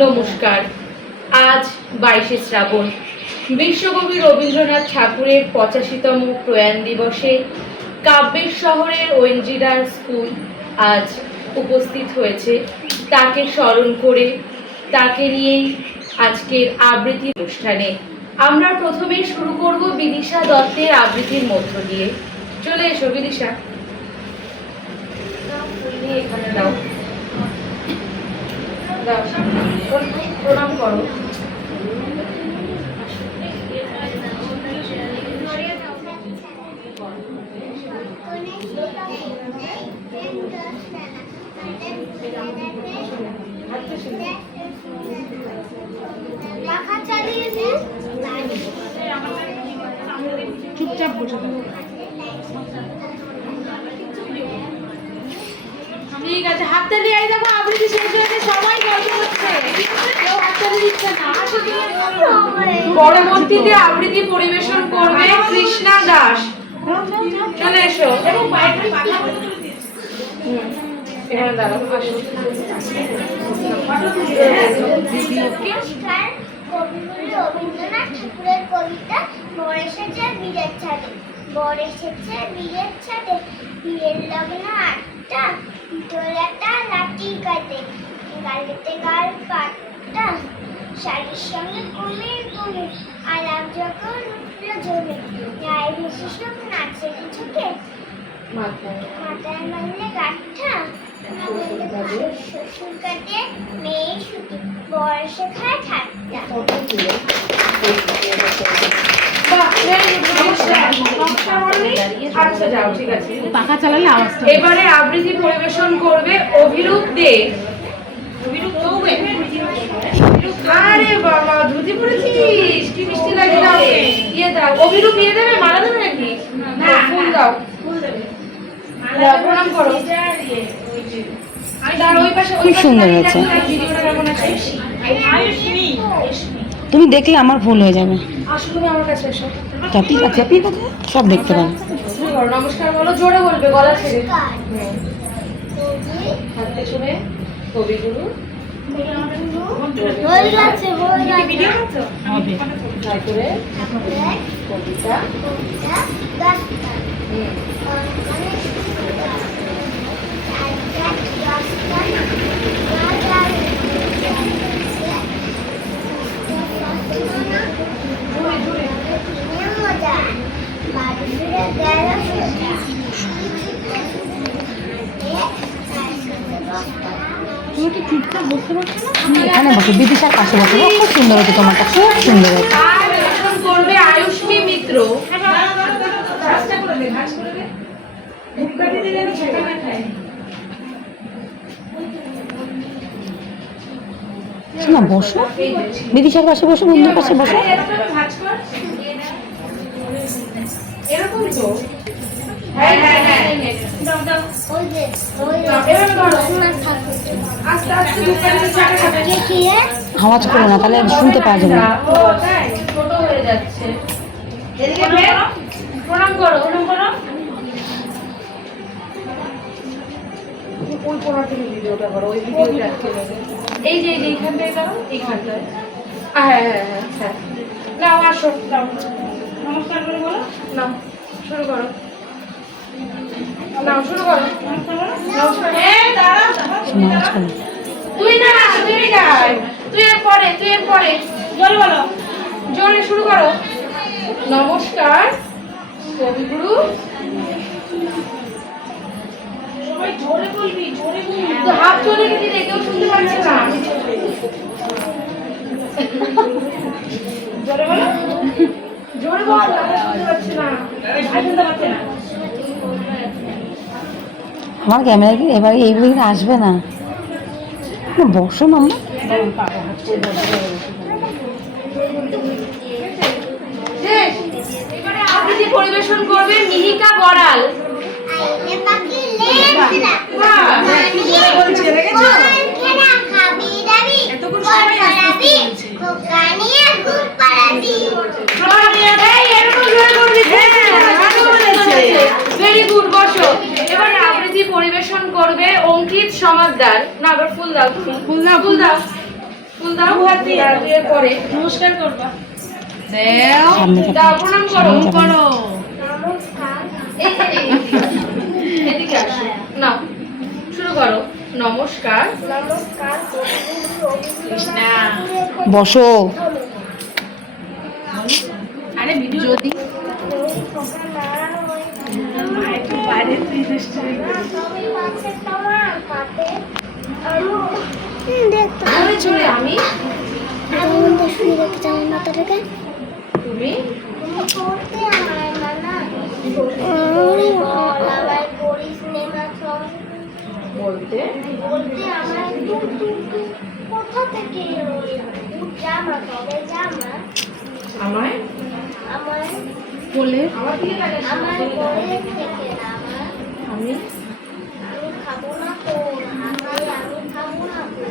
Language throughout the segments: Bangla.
নমস্কার। আজ 22শে শ্রাবণ, বিশ্বকবি রবীন্দ্রনাথ ঠাকুরের 85তম প্রয়াণ দিবসে কাব্যের শহরের ওএনজিডার স্কুল আজ উপস্থিত হয়েছে। তাকে স্মরণ করে, তাকে নিয়েই আজকের আবৃত্তি অনুষ্ঠানে আমরা প্রথমে শুরু করব বিদিশা দত্তের আবৃত্তির মধ্য দিয়ে। চলে এসো বিদিশা, এখানে দাও দাও, প্রণাম করো। চুপচাপ বসে থাকো। ঠিক আছে, হাততালি। এই দেখো আবৃত্তি শেষ হয়েছে, সবাই গল্প করছে, কেউ হাততালি দিচ্ছে না। পরবর্তীতে আবৃত্তি পরিবেশন করবে কৃষ্ণা দাস। চলে এসো। এখানে দাঁড়াও, আসো। কবিগুরু রবীন্দ্রনাথ ঠাকুরের কবিতা বর এসেছে বীরের ছাদে, বর এসেছে বীরের ছাদে, বীরের লগ্ন 8টা, পিতলেটা লাঠি কাটে, গালেতে গাল পাটটা, শাড়ির সঙ্গে কুমির কুমির, আলাপ যখন উঠল জমে, গায়ে ভেসে সব নাচে চোখে, মাথায় মারলে গাঠা, শ্বশুর কাটে মেয়ে ছুটি, বয়সে খায় ঠাট্টা। এবারে আবৃত্তি পরিবেশন করবে অভিরূপ দে। আরে বাবা, ধুতি পরেছিস, কি মিষ্টি লাগে। দাও, ইয়ে দাও। অভিরূপ ইয়ে দেবে, মালা দেবে নাকি? না, ফুল দাও। প্রণাম করো। খুব সুন্দর হয়েছে। তুমি দেখলে আমার ভুল হয়ে যাবে। তুমি আমার কাছে এসো। চাপি চাপি কাছে সব দেখতে পাবে। নমস্কার বলো, জোরে বলবে, গলা ছেড়ে। হাত পেছনে। কবিগুরু তারপরে কবিতা। এখানে বসে বিদিশার পাশে বসে, খুব সুন্দর হচ্ছে তোমারটা, খুব সুন্দর হচ্ছে। করবে আয়ুষ্মী মিত্র। না বসো, বিদিশার পাশে বসো, বন্ধুর পাশে বসো। এরকম তো। হ্যাঁ হ্যাঁ হ্যাঁ, আওয়াজ করো না, তাহলে শুনতে পাওয়া যাবে না। ছোট হয়ে যাচ্ছে। প্রণাম করো, প্রণাম করো। ওই কোণা থেকে ভিডিওটা করো, ওই ভিডিওটা এই যে এইখানটায় করো, এইখানটায়। হ্যাঁ হ্যাঁ হ্যাঁ হ্যাঁ, নাও আসো, নাও। নমস্কার করে বলো। নাও, শুরু করো। নাও, শুরু করো। নমস্কার। তুই না, তুই গায়, তুই এর পরে, তুই এর পরে। জোরে বলো, জোরে শুরু করো। নমস্কার কবিগুরু। সবাই জোরে বলবি, জোরে বলবি। তো হাত জোরে দিদি, কেউ শুনতে পাচ্ছে না। জোরে বলো, জোরে বল, শুনতে পাচ্ছে না, শুনতে পাচ্ছে না। আমার ক্যামেরা কি এবারে এই বই আসবে না? বসো মাম্মা। এবারে আবৃত্তি পরিবেশন করবে মিহিকা বড়াল। ভেরি গুড, বসো। এবারে আবৃত্তি পরিবেশন করবে অঙ্কিত সমাদ্দার। না, আবার ফুল দাও, ফুল দাও, ফুল দাও, ফুল হাত দিয়ে এর পরে নমস্কার করবা। সামনে দাও, প্রণাম করো। করো। নমস্কার। এদিকে আসো, নাও শুরু করো। নমস্কার। নমস্কার কবিগুরু রবীন্দ্রনাথ ঠাকুরের বসো। আরে ভিডিও যদি জোরে আমি তুমি বলতে কোথা থেকে জামা কবে জামা আমায় আমার বলে আমার দিকে তাকাস না। আমার বলে থেকে জামা আমি আমি খাবো না তো আমি খাবো না তো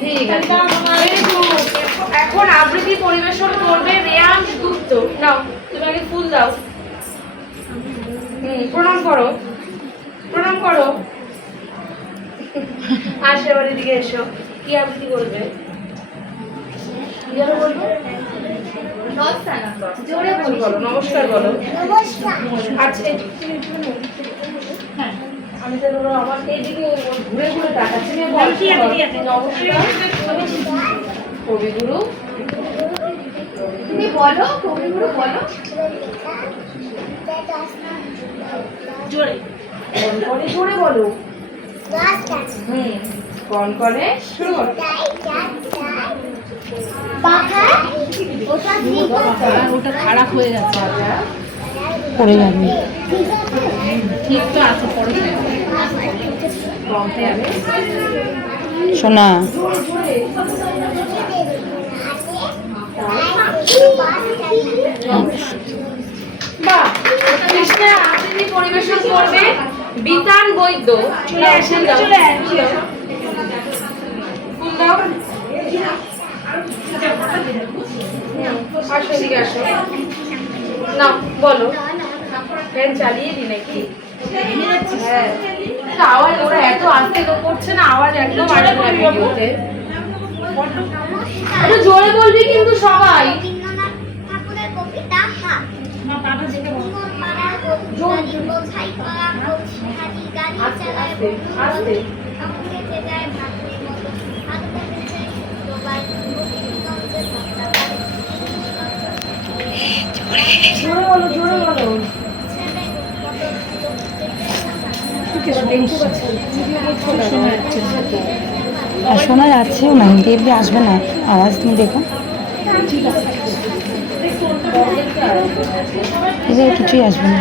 ঠিক আছে। Very good. এখন আবৃত্তি পরিবেশন করবে রেয়াংশ গুপ্ত। নাও তুমি আগে ফুল দাও। প্রণাম করো, প্রণাম করো। আসো এবার এদিকে এসো। কি আবৃত্তি করবে? জোরে বলবো, জোরে বলো। নমস্কার বলো। নমস্কার আচ্ছা হ্যাঁ, আমি তো ধরো আমার এইদিকে ঘুরে ঘুরে তাকাচ্ছি। নমস্কার কবিগুরু। তুমি বলো, কবিগুরু বলো জোরে। কোন করে জোরে বলো। কোন করে শুরু করো। ওটা খারাপ হয়ে যাচ্ছে, পড়ে যাবে। ঠিক তো আছে, পড়ে যাবে। শোনা বাহ, কৃষ্ণা আবৃত্তি পরিবেশন করবে বিতান বৈদ্য। চলে আসেন, চলে ফুল দাও। আসো এদিকে আসো। না বলো, ফ্যান চালিয়ে দি নাকি? হ্যাঁ, আওয়াজ ওরা এত আস্তে তো করছে না, আওয়াজ একদম আসবে না ভিডিওতে। একটু জোরে বলবি কিন্তু সবাই। রবীন্দ্রনাথ ঠাকুরের কবিতা হাত পাড়ার গরু বোঝাই করা হাতি গাড়ি চালায় আস্তে ঠাকুরে যে যায় ভাতের মতো হাত পেতে চাই সবাই গোপীগঞ্জের ভক্তা জোরে বলো, জোরে বলো। আর শোনা যাচ্ছেও না, দেবী আসবে না আওয়াজ, তুমি দেখো। এদের কিছুই আসবে না।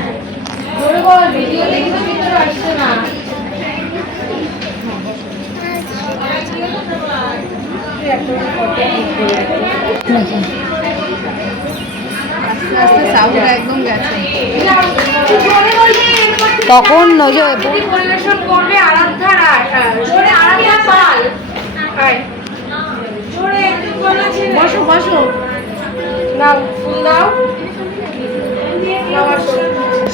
জোরে বল, ভিডিও দেখে তো ভিতরে আসছে না। নাকি জোরে বলবি, তখন ওই যে আবৃত্তি পরিবেশন করবে আরাধ্যা রায়। জোরে আরাধ্যা পাল। আয়। জোরে একটু বলো ছেলে। বসো বসো। নাও ফুল দাও। নাও আসো।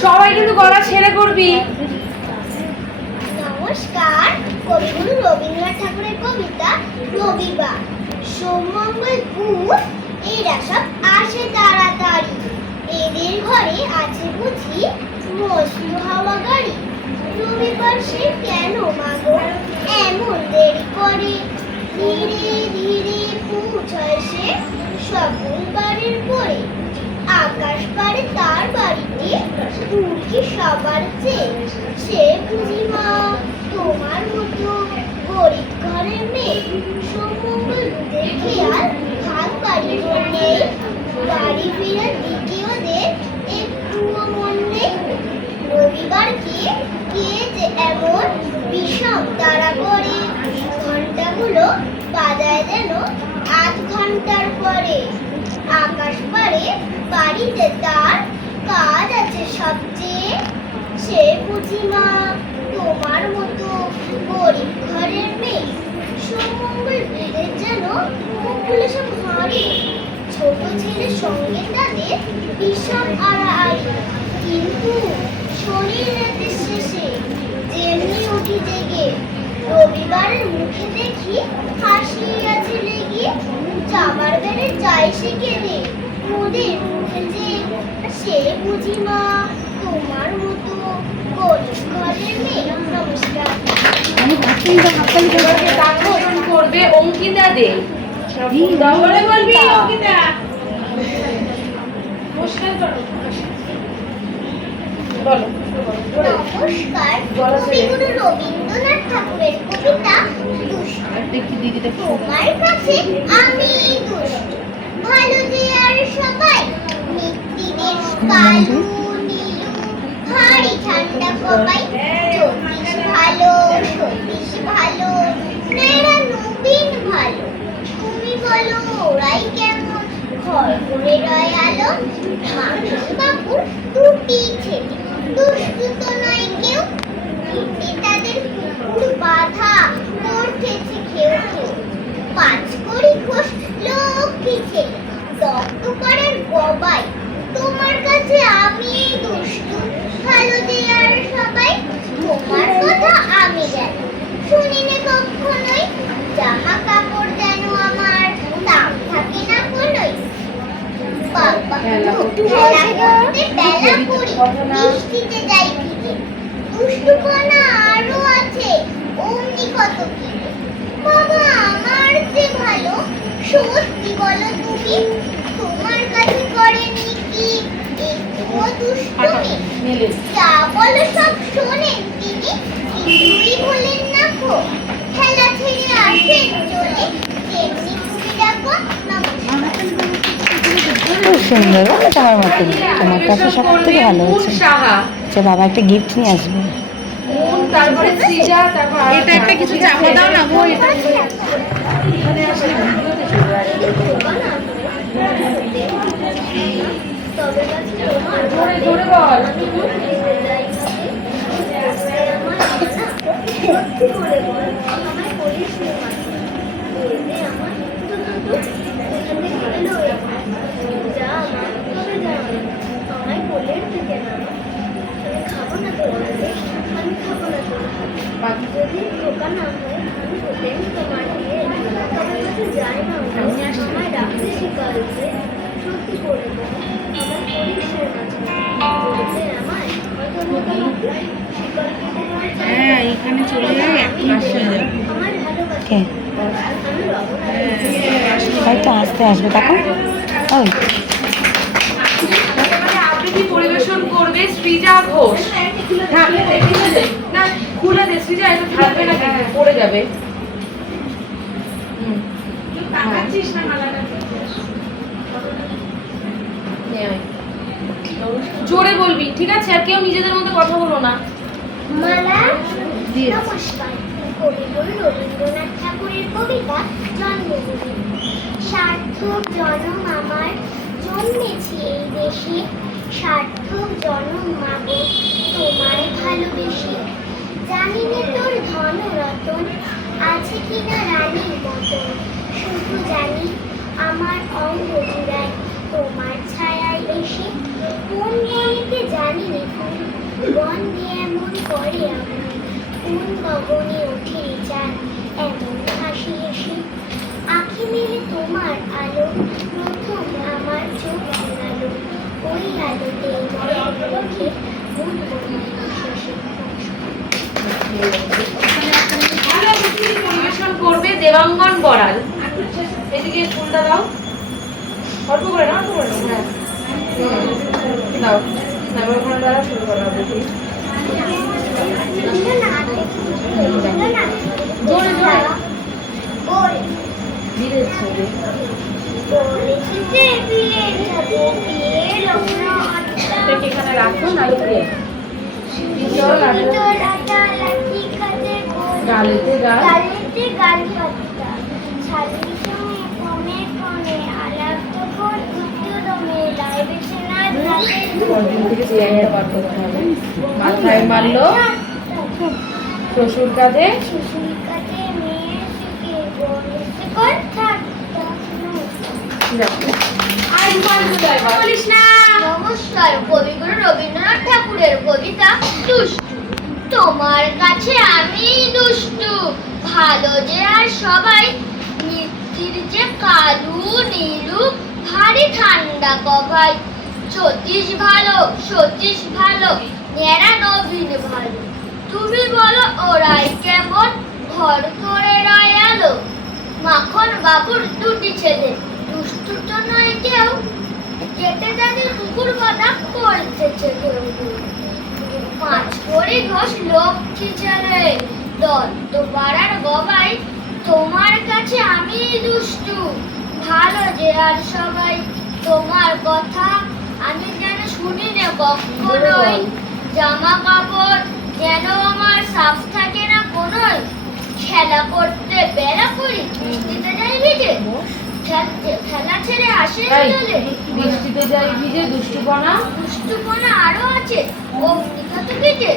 সবাই কিন্তু গলা ছেড়ে করবি। নমস্কার কবিগুরু রবীন্দ্রনাথ ঠাকুরের কবিতা রবিবার সোমমঙ্গল বুধ এরা সব আসে তাড়াতাড়ি এদের ঘরে আছে বুঝি মস্ত হাওয়া গাড়ি রবিবার সে কেন মাগো এমন দেরি করে ধীরে ধীরে পৌঁছায় সে সকল বাড়ির পরে আকাশ পারে তার বাড়িতে তুর্কি সবার চেয়ে সে বুঝি মা তোমার মতো গরিব ঘরের মেয়ে সমঙ্গল দুধের খেয়াল ভাগ বাড়ির নেই বাড়ি ফেরার দিকে ওদের একটুও মন নেই রবিবার কে যে এমন বিষম তারা করে ঘন্টাগুলো বাজায় যেন আধ ঘন্টার পরে আকাশ পারে বাড়িতে তার কাজ আছে সবচেয়ে সে বুঝি মা তোমার মতো গরিব ঘরের মেয়ে সমঙ্গল বেদের যেন মুখগুলো সব ভারী ছোট ছেলের সঙ্গে তাদের ভীষণ আড়াআড়ি কিন্তু শরীর রাতের শেষে যেমনি উঠি জেগে রবিবারের মুখে দেখি হাসি আছে আমার বেড়ে যায় সে কেঁদে মোদের মুখে যে সে বুঝি মা তোমার মতো গরিব ঘরের মেয়ে। নমস্কার। এবারে গান ভজন করবে অঙ্কিতা দে। বলে বলবি অঙ্কিতা। নমস্কার করো। বলো। নমস্কার। কবিগুরু রবীন্দ্রনাথ ঠাকুরের কবিতা দুষ্টু। তোমার কাছে আমি দুষ্টু, ভালো যে আর সবাই নিত্যদিনের কালু নীলু ভারী ঠান্ডা কবাই জ্যোতিষ ভালো সতীশ ভালো মেয়েরা নবীন ভালো। তুমি বলো ওরাই কেমন ঘর করে রয় আলো। মামিন বাবুর দুটি ছেলে দুষ্টু তো নয় কেউ, ভিটে তাদের কুকুর বাধা করতেছে কেউ কেউ। পাঁচ কড়ি ঘোষ লক্ষ্মী ছেলে দত্ত পাড়ার গবাই। তোমার কাছে আমি দুষ্টু, ভালো যে আর সবাই। তোমার কথা আমি জানি শুনি না কখনোই, জামা কাপড় যেন আমার দাম থাকে না কোনোই। বাবা খেলা করতে বেলা করি বৃষ্টিতে যাই ভিজে, দুষ্টুপনা আরো আছে অমনি কত কি। বাবা আমার যে ভালো সত্যি বলো তুমি, তোমার কাছে করেনি কি একটুও দুষ্টুমি? যা বলো সব শোনেন তিনি, কিছুই বলেন না কো। খেলা ছেড়ে আসেন চলে যেমনি তুমি ডাকো। নমস্কার। খুব সুন্দর বলে তোমার মতন। তোমার কাছে সব থেকে ভালো হয়েছে। সাহা, যে বাবা একটা গিফট নিয়ে আসবে। তারপরে সৃজা, তারপর এটা একটা কিছু চাপা দাও না গো। এখানে আসলে ভিডিওতে চলে আসবে। তবে কাছে তোমার জোরে জোরে বল। সত্যি করে বল, আমায় করিস নি মানা। বলতে আমার এখান থেকে এলো যা মা, তবে যা আমায় কোলের থেকে নামা। আমি খাবো না তোর হাতে, আমি খাবো না তোর হাতে। যদি ধোকা না হয় আমি বললেন তোমার দিয়ে তবে কাছে যাই না, আমায় রাখতে শিখাচ্ছে। সত্যি করে বল, আমার করিস নি মানা। বলতে আমায় হয়তো ধোকা লাগবে, শিকল কেটে পড়ে যায়। হ্যাঁ এখানে চলে যায় এখনই বসে যাবে। আমার ভালোবাসা কে আমি রবনা হয়তো আসতে আসবে তখন। ওই এবারে আবৃত্তি পরিবেশন করবে সৃজা ঘোষ। না খুলে দে সৃজা, এটা থাকবে না কিন্তু পড়ে যাবে। নে আয়। জোরে বলবি ঠিক আছে, আর কেউ নিজেদের মধ্যে কথা বলো না। মালা। নমস্কার। কবিগুরু রবীন্দ্রনাথ ঠাকুরের কবিতা জন্মভূমি। সার্থক জনম আমার জন্মেছি এই দেশে, সার্থক জনম মাগো তোমায় ভালোবেসে। জানি নে তোর ধন রতন আছে কিনা রানীর মতন, শুধু জানি আমার অঙ্গ জুড়ায় তোমার ছায়ায় এসে। কোন বনেতে জানি নে ফুল বন দিয়ে এমন করে আমার, কোন গগনে ওঠে চাঁদ এমন হাসি হেসে। আঁখি মেলে তোমার আলো প্রথম আমার চোখ আলো, ওই আলোতে মনের রেখে বুঝবো শেষে। ভালো আবৃত্তি পরিবেশন করবে দেবাঙ্গন বড়াল। এদিকে ফুলটা দাও, অল্প করে না, অল্প করে না। হ্যাঁ দাও, এবার ওখানে দাঁড়া, শুরু করো আবৃত্তি। জোরে জোরে ওরে ধীরে ছবি। বলেছিতে বিয়ে যাবো, বিয়ের রত্ন আটটা। এটাকে এখানে রাখো, নাইতে চল আর তোর আটা লাঠি কাজে গোল, গালেতে গাল। গালেতে গাল পাতা। শালির সঙ্গে কোণে কোণে আলাপ তখন উচ্চদমে লাই বেছে না যাতে পরদিন থেকে চেয়ারটা বার করতে হবে। মাথায় মারলো শ্বশুর কাঁধে, শিশুর কাছে মেয়ে শিখে বলেছে কথা। বলিস না। নমস্কার। কবিগুরু রবীন্দ্রনাথ ঠাকুরের কবিতা দুষ্টু। তোমার কাছে আমি দুষ্টু, ভালো যে আর সবাই নিত্যির যে কালু ডাকো ভাই। সতীশ ভালো, সতীশ ভালো, ন্যাড়া নবীন ভালো। তুমি বলো ওরাই কেমন, ভর করে রয় আলো। মাখন বাবুর দুটি ছেলে, দুষ্টু তো নয় কেউ, কেটে জানি কুকুর বাঁধা করতেছে কেউ। পাঁচ করে ঘষ লক্ষ্মী ছেলে, দত্ত পাড়ার গবাই, তোমার কাছে আমি দুষ্টু, ভালো যে আর সবাই। তোমার কথা আমি যেন শুনি না কখনোই, জামা কাপড় যেন আমার সাফ থাকে না কোনোই। খেলা করতে বেড়া করি, বৃষ্টিতে যাই ভিজে, খেলা ছেড়ে আসে চলে। বৃষ্টিতে যাই ভিজে দুষ্টুপনা। দুষ্টুপনা আরো আছে, অগ্নি খাতে ভিজে।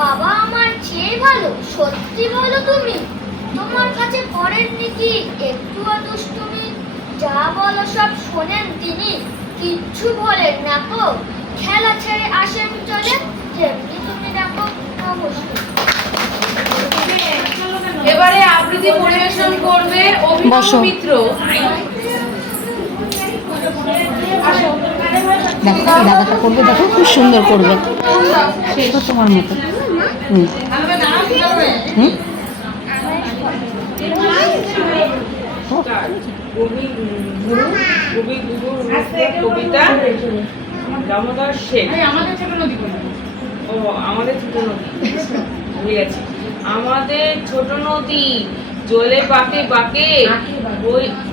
বাবা আমার চেয়ে ভালো, সত্যি বলো তুমি, তোমার কাছে করেননি কি একটুও দুষ্টুমি? যা বলো সব শোনেন তিনি, কিচ্ছু বলেন না কো। খেলা ছেড়ে আসেন চলে, যেমনি তুমি ডাকো নমস্কার। এবারে আবৃত্তি পরিবেশন করবে অভিনব বসো। মিত্র। দেখো এই দাদাটা করবে, দেখো খুব সুন্দর করবে, তো তোমার মতো। হুম হুম কবিতা দামোদর শেখ। আমাদের ছোট নদী বলে। ও আমাদের ছোট নদী, ভুলে গেছি। আমাদের ছোট নদী জলে বাঁকে বাঁকে,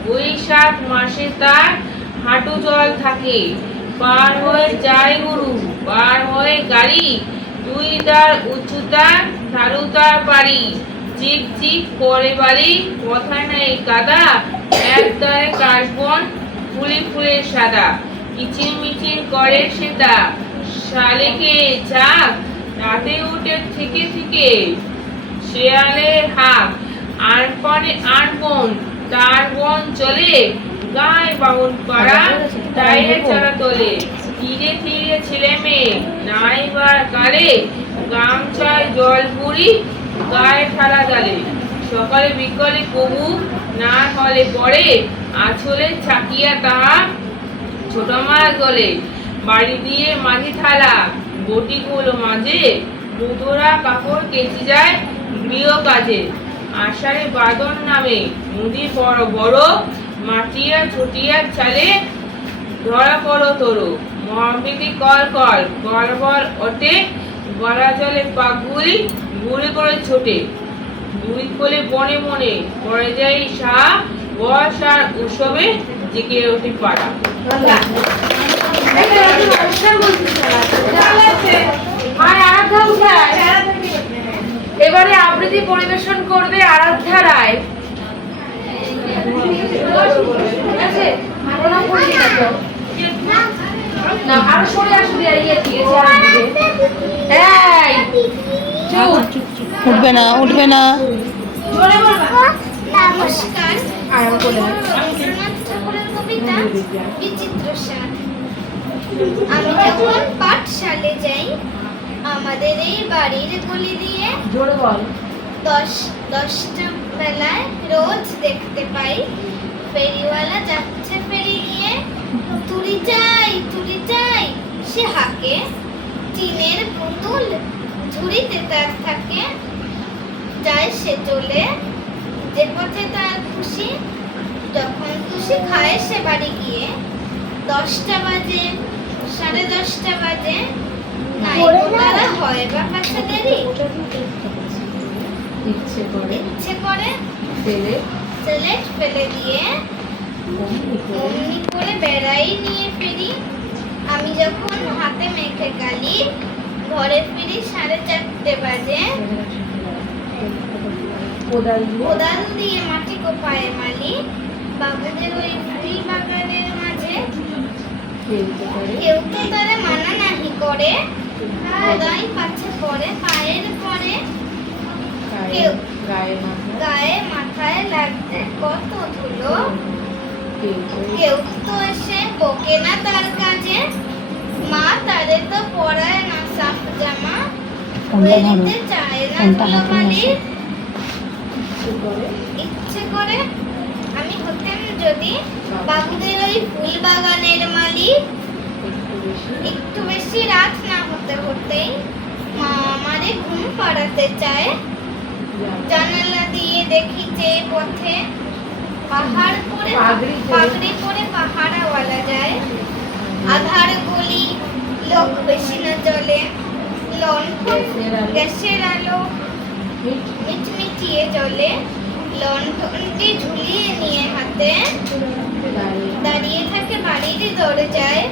বৈশাখ মাসে তার হাঁটু জল থাকে। পার হয়ে যায় গরু, পার হয়ে গাড়ি, দুই তার উচ্চতা তারু তার বাড়ি। চিক চিক করে বাড়ি, কথায় নাই কাদা, এক ধারে কাশবন ফুলে ফুলে সাদা। কিচির মিচির করে সেটা, শালিকে ঝাঁক, রাতে উঠে থেকে থেকে শেয়ালের হাঁক। আর পরে আর বোন তার বোন চলে, গায়ে বাউন পাড়া তাইরে চারা তোলে। ধীরে ধীরে ছেলে মেয়ে নাইবার কালে, গামছায় জল পুরি গায়ে ফেলা জালে। সকালে বিকালে কবু না হলে পরে, আঁচলে ছাকিয়া তাহা ছোট মাছ গলে। বাড়ি দিয়ে মাঝি থালা, বটিগুলো মাঝে, বুধরা কাপড় কেচে যায় গৃহ কাজে। আষাঢ়ে বাদন নামে নদী বড় বড়, মাটিয়া ছুটিয়া চালে ধরা পড়ো তোরো। মহাবিধি কল কল বল বল ওঠে, গলা জলে পাগুলি ঘুরে করে ছোটে। দুই কোলে বনে মনে পড়ে যায় সাহা, বর্ষার উৎসবে জেগে ওঠে পাড়া। এবারে আবৃত্তি পরিবেশন করবে আরাধ্যা রায়। ঠিক আছে? প্রণাম করছি না তো। না, আরো সরে আসবে, ইয়ে ঠিক আছে, আসবে। এই, চুপ। উঠবে না, উঠবে না। জোরে বলবা। নমস্কার, আরাম করে বল। রবীন্দ্রনাথ ঠাকুরের কবিতা বিচিত্র সাথ। আমি যখন পাঠশালে যাই, আমাদের এই বাড়ির গলি দিয়ে জোরে বল। দশটা বেলায় রোজ দেখতে পাই, ফেরিওয়ালা যাচ্ছে ফেরি নিয়ে। তুড়ি চাই সে হাঁকে, টিনের পুতুল ঝুড়িতে তার থাকে। যায় সে চলে যে পথে তার খুশি, যখন খুশি খায় সে বাড়ি গিয়ে। 10টা বাজে, 10:30 বাজে, নাই তারা হয় বা কাছে দেরি। ইচ্ছে করে সিলেট ফেলে দিয়ে অমনি করে বেড়াই নিয়ে ফিরি। আমি যখন হাতে মেখে গালি, ঘরে ফিরি 4:30 বাজে। কোদাল দিয়ে মাটি কোপায় মালি, বাবুদের ওই ফুল বাগানের মাঝে। কেউ তো তারা মানা নাহি করে, কোদাই পাচ্ছে পরে পায়ের পরে। কেউ গায়ে মাথায় লাগছে কত ধুলো, কেউ তো এসে বকে না তার কাজে। মা তারে তো পরায় না সাফ জামা, কোনটা ধরো, দিতে চায় না কোনটা ধুলো হাতে বালি। বসে। ইচ্ছে করে আমি হতেন যদি বাবুদের ওই ফুল বাগানের মালিক একটু বেশি রাত না হতে হতেই মা আমারে ঘুম পাড়াতে চায়। জানালা দিয়ে দেখি যে পথে পাহাড় করে পাগড়ি পরে পাহাড়াওয়ালা যায়। আধার গলি, লোক বেশি না চলে, লণ্ঠন গ্যাসের আলো মিটমিটিয়ে জ্বলে। লণ্ঠনটি ঝুলিয়ে নিয়ে হাতে দাঁড়িয়ে থাকে বাড়ির দরজায়।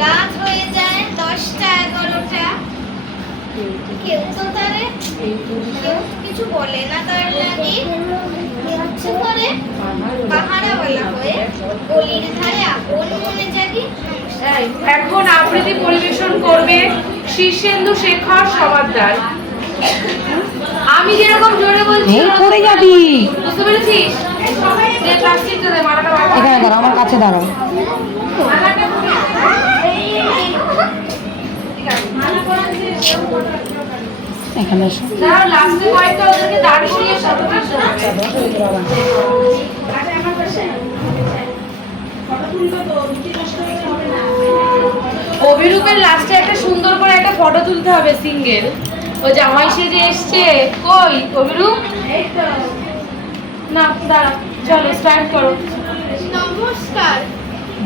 রাত হয়ে যায় 10টা 11টা, কেউ কিছু বলে না তার লাগি। ইচ্ছে করে পাহাড়াওয়ালা হয়ে গলির ধারে আপন মনে জাগি। এখন আবৃত্তি পরিবেশন করবে শীর্ষেন্দু শেখর সমাদ্দার। আমি যেরকম জোরে বলছি এই পড়ে যাবি। বুঝতে পেরেছিস? যে প্লাস্টিকটা দে, মালাটা বাবা। এখানে দাঁড়াও, আমার কাছে দাঁড়াও। এখানে এসো। দাঁড়াও, লাস্টে কয়েকটা ওদেরকে দাঁড়িয়ে সাথে অভিরূপের লাস্টে একটা সুন্দর করে একটা ফটো তুলতে হবে সিঙ্গেল। ও জামাই সেজে এসছে। কই অভিরূপ? না দাঁড়া, চলো স্টার্ট করো। নমস্কার।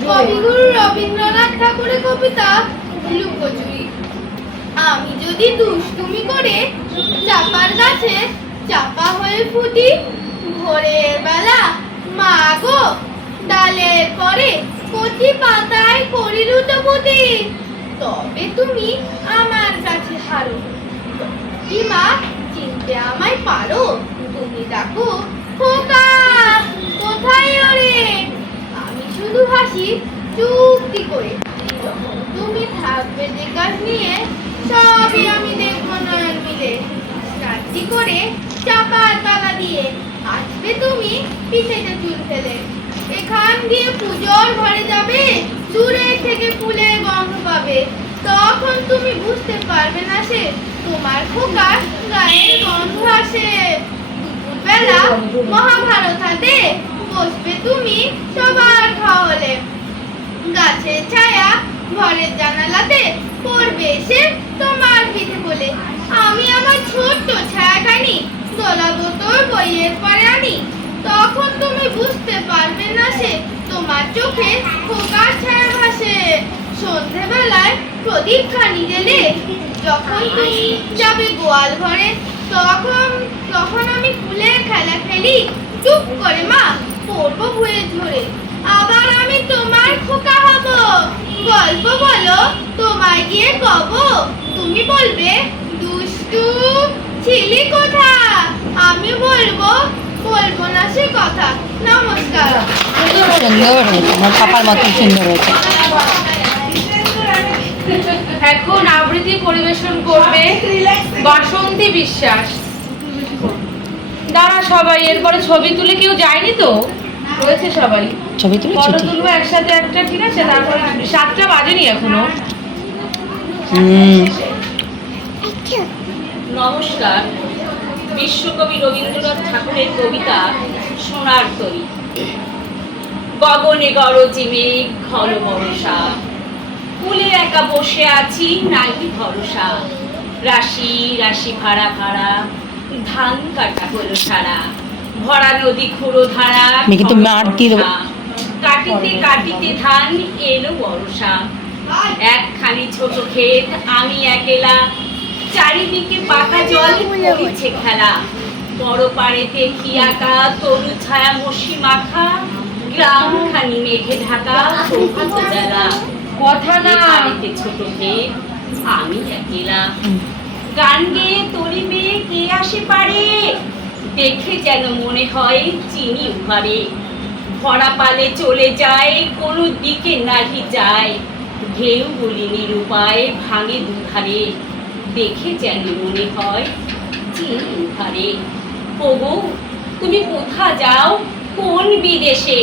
কবিগুরু রবীন্দ্রনাথ ঠাকুরের কবিতা লুকোচুরি। আমি যদি দুষ্টুমি করে চাপার গাছে চাপা হয়ে ফুটি, ভোরের বেলা মা গো ডালের পরে কচি পাতায় করি লুটোপুটি, তবে তুমি আমার কাছে হারো। কি মা চিনতে আমায় পারো? তুমি ডাকো খোকা, কোথায় ওরে? আমি শুধু হাসি চুপটি করে। যখন তুমি থাকবে যে কাজ নিয়ে, সবই আমি দেখবো নয়ন মিলে। রাত্রি করে চাপার তালা দিয়ে আসবে তুমি পিঠেতে চুল ফেলে। এখান দিয়ে পুজোর ঘরে যাবে, দূরে থেকে ফুলের গন্ধ পাবে। তখন তুমি বুঝতে পারবে না সে তোমার খোকার গায়ের গন্ধ আসে। দুপুরবেলা মহাভারত হাতে বসবে তুমি সবার খাওয়ালে। গাছের ছায়া ঘরের জানালাতে পড়বে এসে তোমার পিঠে বলে। আমি আমার ছোট্ট ছায়াখানি দোলাবো তোর বইয়ের পরে আনি। তখন তুমি বুঝতে পারবে না সে তোমার চোখে খোকার ছায়া ভাসে। সন্ধেবেলায় প্রদীপ খানি জেলে যখন তুমি যাবে গোয়াল ঘরে, তখন আমি ফুলের খেলা খেলি চুপ করে মা পড়বো বইয়ে ধরে। আবার আমি তোমার খোকা হব, গল্প বলো তোমায় গিয়ে কব। তুমি বলবে দুষ্টু ছিলি কোথা, আমি বলবো না সে কথা। নমস্কার। সুন্দর হয়েছে, আমার পাপার মতন সুন্দর হয়েছে। এখন আবৃত্তি পরিবেশন করবে বাসন্তী বিশ্বাস। দাঁড়া সবাই, এরপরে ছবি তুলে কেউ যায়নি তো? রয়েছে সবাই, ছবি তুলেছি ফটো ঠিক। তুলবো একসাথে একটা, ঠিক আছে? তারপরে 7টা বাজেনি এখনো। নমস্কার। বিশ্বকবি রবীন্দ্রনাথ ঠাকুরের কবিতা সোনার তরী। গগনে গরজি মেঘ ঘন বর্ষা, কুলে একা বসে আছি নাহি ভরসা। রাশি রাশি ভাড়া ভাড়া, ধান কাটা হলো সারা। ভরা নদী খুঁড়ো ধারা, মেঘে তো মার দিয়ে দেবো। কাটিতে কাটিতে ধান এলো বর্ষা। একখানি ছোট ক্ষেত আমি একেলা, চারিদিকে পাকা জল পড়িছে খেলা। বড় পাড়েতে কি আঁকা তরু ছায়া মশি মাখা, গ্রাম খানি মেঘে ঢাকা প্রভাত বেলা। কথা না, পাড়েতে ছোট ক্ষেত আমি একেলা, গান গেয়ে তরিবে কে আসে পারে। দেখে যেন মনে হয় চিনি উহারে, ভরা পালে চলে যায় কোনো দিকে নাহি যায়। ঢেউ গুলি নিরুপায় ভাঙে দুধারে, দেখে যেন মনে হয় চিনি উহারে। ওগো তুমি কোথা যাও কোন বিদেশে,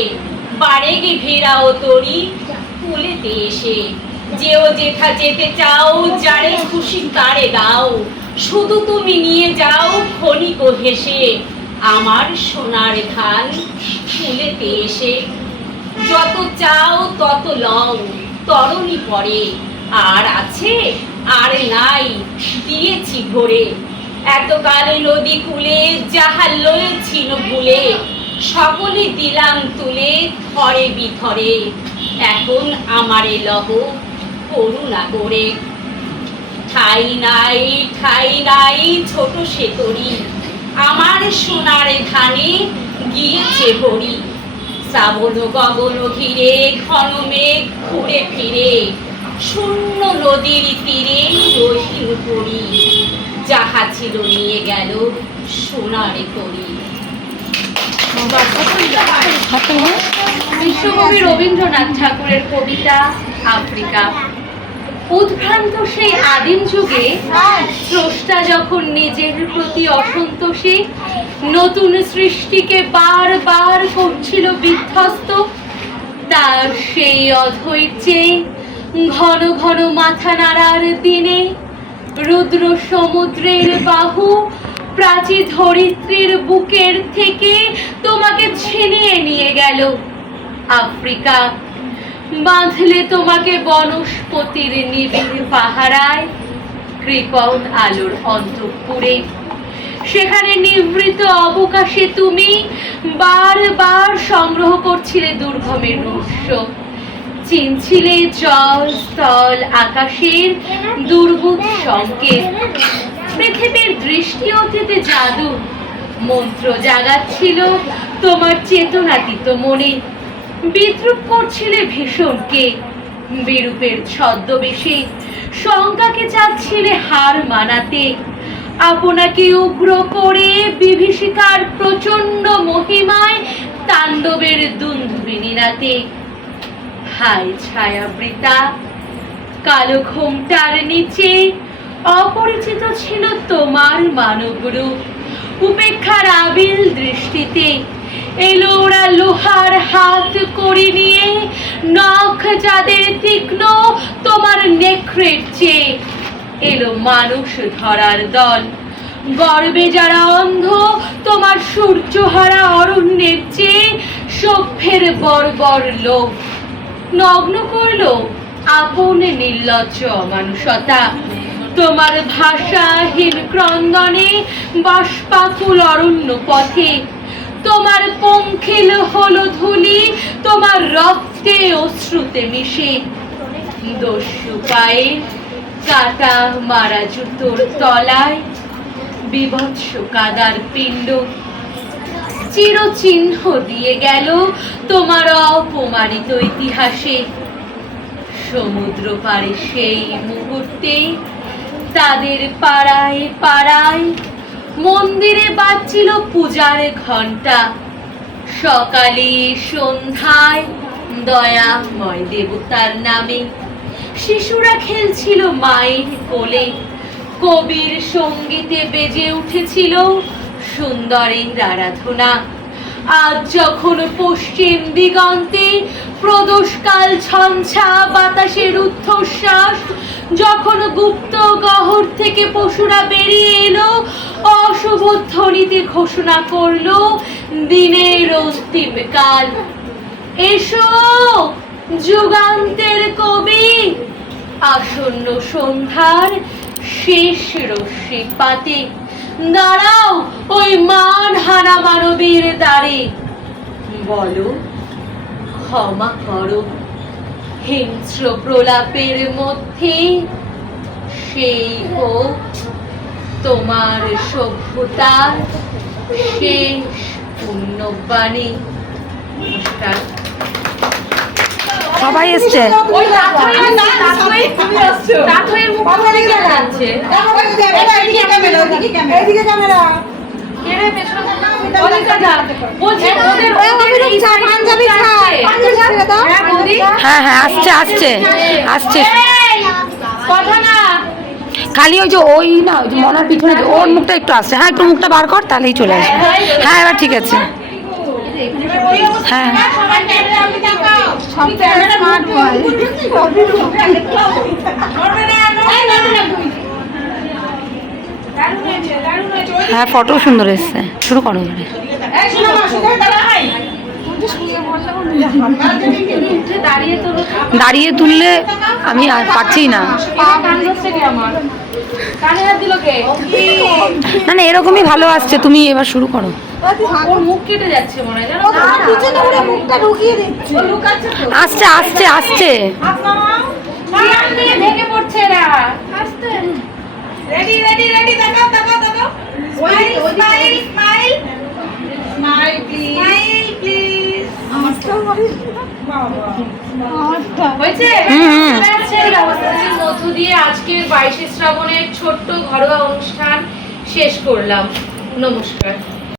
বারে গে ভিড়াও তরি কুলেতে এসে। যেও যেথা যেতে চাও, যারে খুশি তারে দাও, শুধু তুমি নিয়ে যাও ক্ষণিক হেসে। আমার সোনার ধান ফুলেতে এসে যত চাও তত লও তরণী পরে, আর আছে আর নাই দিয়েছি ভরে। এতকাল নদী কূলে যাহা লয়েছিল ভুলে, সকলে দিলাম তুলে থরে বিথরে। এখন আমারে লহ করুণা করে, ঠাই নাই ছোট সে তরি, আমার সোনার ধানে গিয়েছে ভরি। শ্রাবণ গগন ঘিরে ঘন মেঘ ঘুরে ফিরে, শূন্য নদীর তীরে রহিম করি, যাহা ছিল নিয়ে গেল সোনার করি। বিশ্বকবি রবীন্দ্রনাথ ঠাকুরের কবিতা আফ্রিকা। উদ্ভ্রান্ত সেই আদিম যুগে স্রষ্টা যখন নিজের প্রতি অসন্তোষে নতুন সৃষ্টিকে বারবার করছিল বিধ্বস্ত, তার সেই অধৈর্যে ঘন ঘন মাথা নাড়ার দিনে রুদ্র সমুদ্রের বাহু প্রাচী ধরিত্রীর বুকের থেকে তোমাকে ছিনিয়ে নিয়ে গেল আফ্রিকা। বাঁধলে তোমাকে বনস্পতির নিবিড় পাহারায়, কৃপণ আলোর অন্তঃপুরে। সেখানে নিভৃত অবকাশে তুমি বারবার সংগ্রহ করছিলে দুর্গমের রহস্য, চিনছিলে জল স্থল আকাশের দুর্বোধ সংকেত। পৃথিবীর দৃষ্টি অতীতে জাদু মন্ত্র জাগাচ্ছিল তোমার চেতনাতীত মনে। বিদ্রুপ করছিলে ভীষণকে বিরূপের ছদ্মবেশে, শঙ্কাকে চাচ্ছিলে হার মানাতে। আপনাকে উগ্র করে বিভীষিকার প্রচন্ড মহিমায় তাণ্ডবের দুন্দুবিনী নাতে। হায় ছায়াবৃতা কালো ঘোমটার নিচে অপরিচিত ছিল তোমার মানব রূপ। উপেক্ষার আবিল দৃষ্টিতে এলো ওরা লোহার হাত করে নিয়ে, নখ যাদের তীক্ষ্ণ তোমার নেকড়ের চেয়ে। এলো মানুষ ধরার দল, গর্বে যারা অন্ধ তোমার সূর্যহারা অরণ্যের চেয়ে। সভ্যের বর্বর লোক নগ্ন করলো আপন নির্লজ্জ অমানুষতা। তোমার ভাষাহীন ক্রন্দনে বাষ্পাকুল অরণ্য পথে, তোমার পঙ্খিল হলো ধুলি তোমার রক্তে অশ্রুতে মিশে। দস্যু পায়ে কাটা মারা জুতোর তলায় বিভৎস কাদার পিণ্ড চিরচিহ্ন দিয়ে গেল তোমার অপমানিত ইতিহাসে। সমুদ্র পারে সেই মুহূর্তে তাদের পাড়ায় পাড়ায় মন্দিরে বাজছিল পূজার ঘণ্টা। সকালে সন্ধ্যায় দয়াময় দেবতার নামে শিশুরা খেলছিল মায়ের কোলে। কবির সঙ্গীতে বেজে উঠেছিল সুন্দরের আরাধনা। আজ যখন পশ্চিম দিগন্তে প্রদোষকাল ঝঞ্ঝা বাতাসের ঊর্ধ্বশ্বাস, যখন গুপ্ত গহর থেকে পশুরা বেরিয়ে এলো, অশুভ ধ্বনিতে ঘোষণা করলো দিনের অন্তিম কাল। এসো যুগান্তের কবি, আসন্ন সন্ধ্যার শেষ রশ্মি পাতে দাঁড়াও ওই মানহারা মানবীর দ্বারে। বলো ক্ষমা করো, হিংস্র প্রলাপের মধ্যে সেই হোক তোমার সভ্যতার শেষ পুণ্যবাণী। নমস্কার। সবাই এসছে। হ্যাঁ হ্যাঁ আসছে আসছে আসছে। খালি ওই যে ওই না ওই যে মনার পিছনে ওর মুখটা একটু আসছে। হ্যাঁ একটু মুখটা বার কর তাহলেই চলে আসবে। হ্যাঁ এবার ঠিক আছে। হ্যাঁ হ্যাঁ ফটো সুন্দর এসছে, শুরু করো এবারে। দাঁড়িয়ে তুললে আমি আর পারছি না। না না এরকমই ভালো আসছে, তুমি এবার শুরু করো। ওর মুখ কেটে যাচ্ছে মনে হয়, জানো আসছে আসছে আসছে। ভেঙে পড়ছে এরা। রেডি রেডি রেডি, তাকাও তাকাও তাকাও, smile smile smile smile please, smile please. হয়েছে? হুম। এই অবস্থার মধ্য দিয়ে আজকের 22শে শ্রাবণের ছোট্ট ঘরোয়া অনুষ্ঠান শেষ করলাম। নমস্কার।